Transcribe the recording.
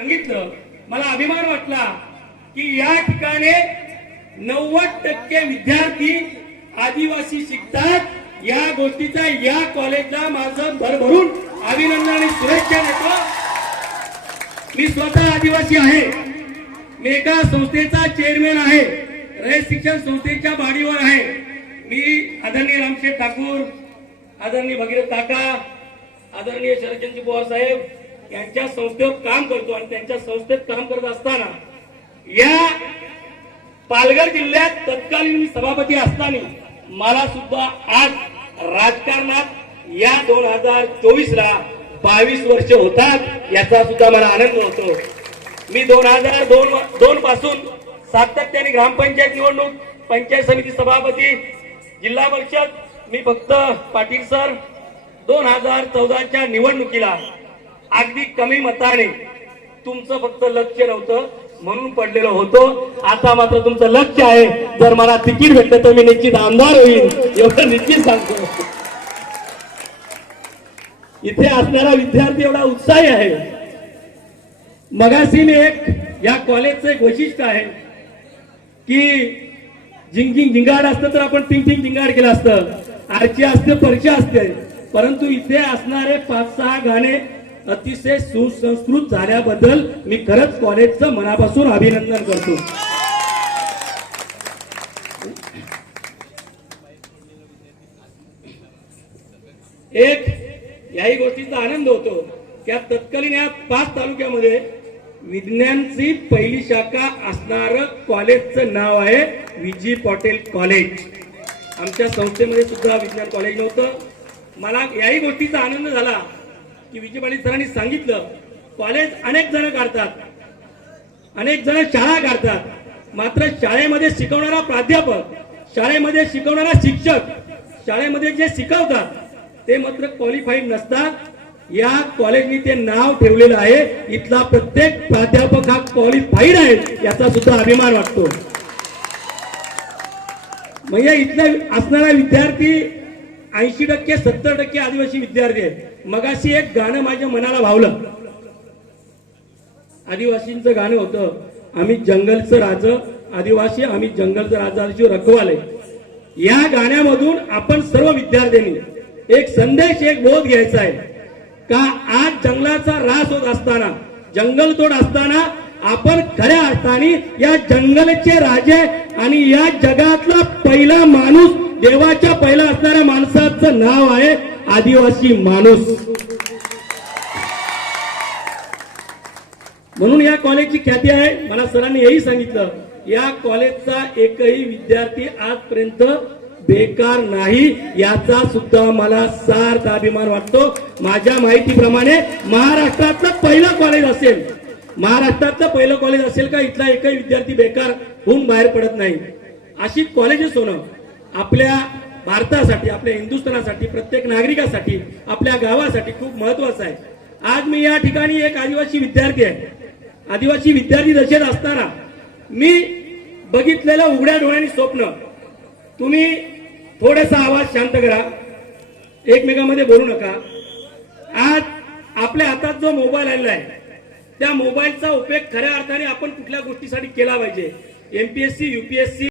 सांगितलं. मला अभिमान वाटला की या ठिकाणी नव्वद टक्के विद्यार्थी आदिवासी शिकतात. या गोष्टीचा या कॉलेजला माझं भरभरून अभिनंदन आणि शुभेच्छा देतो. मी स्वतः आदिवासी आहे. मी एका संस्थेचा चेअरमॅन आहे. रयत शिक्षण संस्थेच्या बाडीवर आहे. मी आदरणीय रामशेठ ठाकूर आदरणीय भगीरथ काका आदरणीय शरदचंद्र पवार साहेब यांच्या संस्थेवर काम करतो आणि त्यांच्या संस्थेत काम करत असताना या पालघर जिल्ह्यात तत्कालीन मी सभापती असताना मला सुद्धा आज राजकारणात या दोन हजार चोवीस ला बावीस वर्ष होतात याचा सुद्धा मला आनंद होतो. मी दोन हजार दोन दोन पासून सातत्याने ग्रामपंचायत निवडणूक पंचायत समिती सभापती जिल्हा परिषद मी फक्त पाटील सर दोन हजार चौदाच्या निवडणुकीला अगदी कमी मताने तुमचं फक्त लक्ष नव्हतं म्हणून पडलेलं होतो. आता मात्र तुमचं लक्ष आहे. जर मला तिकीट भेटलं तर मी निश्चित आमदार होईल एवढं निश्चित सांगतो. इथे असणारा विद्यार्थी एवढा उत्साही आहे. मगाशी एक या कॉलेजचं एक वैशिष्ट्य आहे की जिंक झिंग झिंगाड असतं तर आपण टिंग टिंग झिंगाड केलं असतं. आरची असते परीक्षा असते. परंतु इथे असणारे पाच सहा गाणे अतिशय सुसंस्कृत झाल्याबद्दल मी खरंच कॉलेजचं मनापासून अभिनंदन करतो. एक याही गोष्टीचा आनंद होतो की तत्कालीन या पाच तालुक्यामध्ये विज्ञानची पहिली शाखा असणार कॉलेजचं नाव आहे विजी पटेल कॉलेज. आमच्या संस्थेमध्ये सुद्धा विज्ञान कॉलेज नव्हतं. मला याही गोष्टीचा आनंद झाला की विजय पाटील सरांनी सांगितलं कॉलेज अनेक जण काढतात अनेक जण शाळा काढतात मात्र शाळेमध्ये शिकवणारा प्राध्यापक शाळेमध्ये शिकवणारा शिक्षक शाळेमध्ये जे शिकवतात ते मात्र क्वालिफाईड नसतात. या कॉलेजनी ते नाव ठेवलेलं आहे. इथला प्रत्येक प्राध्यापक हा क्वालिफाईड आहे याचा सुद्धा अभिमान वाटतो. म्हणजे इथला असणारा विद्यार्थी ऐंशी टक्के सत्तर टक्के आदिवासी विद्यार्थी आहेत. मगाशी एक गाणं माझ्या मनाला भावलं. आदिवासींचं गाणं होतं आम्ही जंगलचं राज आदिवासी आम्ही जंगलचं राजाची रखवाले या गाण्यामधून आपण सर्व विद्यार्थ्यांनी एक संदेश एक बोध घ्यायचा आहे. का आज जंगलाचा रास होत असताना जंगल तोड असताना आपण खऱ्या अर्थाने या जंगलचे राजे आणि या जगातला पहिला माणूस देवाच्या पहिला असणाऱ्या माणसाचं नाव आहे आदिवासी माणूस. म्हणून या कॉलेजची ख्याती आहे. मला सरांनी हेही सांगितलं या कॉलेजचा एकही विद्यार्थी आजपर्यंत बेकार नाही याचा सुद्धा मला सार्थ अभिमान वाटतो. माझ्या माहितीप्रमाणे महाराष्ट्रातलं पहिलं कॉलेज असेल महाराष्ट्रातलं पहिलं कॉलेज असेल का इथला एकही विद्यार्थी बेकार होऊन बाहेर पडत नाही. अशी कॉलेजेस होणं आपल्या भारतासाठी आपल्या हिंदुस्थानासाठी प्रत्येक नागरिकासाठी आपल्या गावासाठी खूप महत्वाचं आहे. आज मी या ठिकाणी एक आदिवासी विद्यार्थी आहे. आदिवासी विद्यार्थी दशेत असताना मी बघितलेलं उघड्या डोळ्यांनी स्वप्न. तुम्ही थोडासा आवाज शांत करा. एकमेकांमध्ये बोलू नका. आज आपल्या हातात जो मोबाईल आलेला आहे त्या मोबाईलचा उपयोग खऱ्या अर्थाने आपण कुठल्या गोष्टीसाठी केला पाहिजे? MPSC UPSC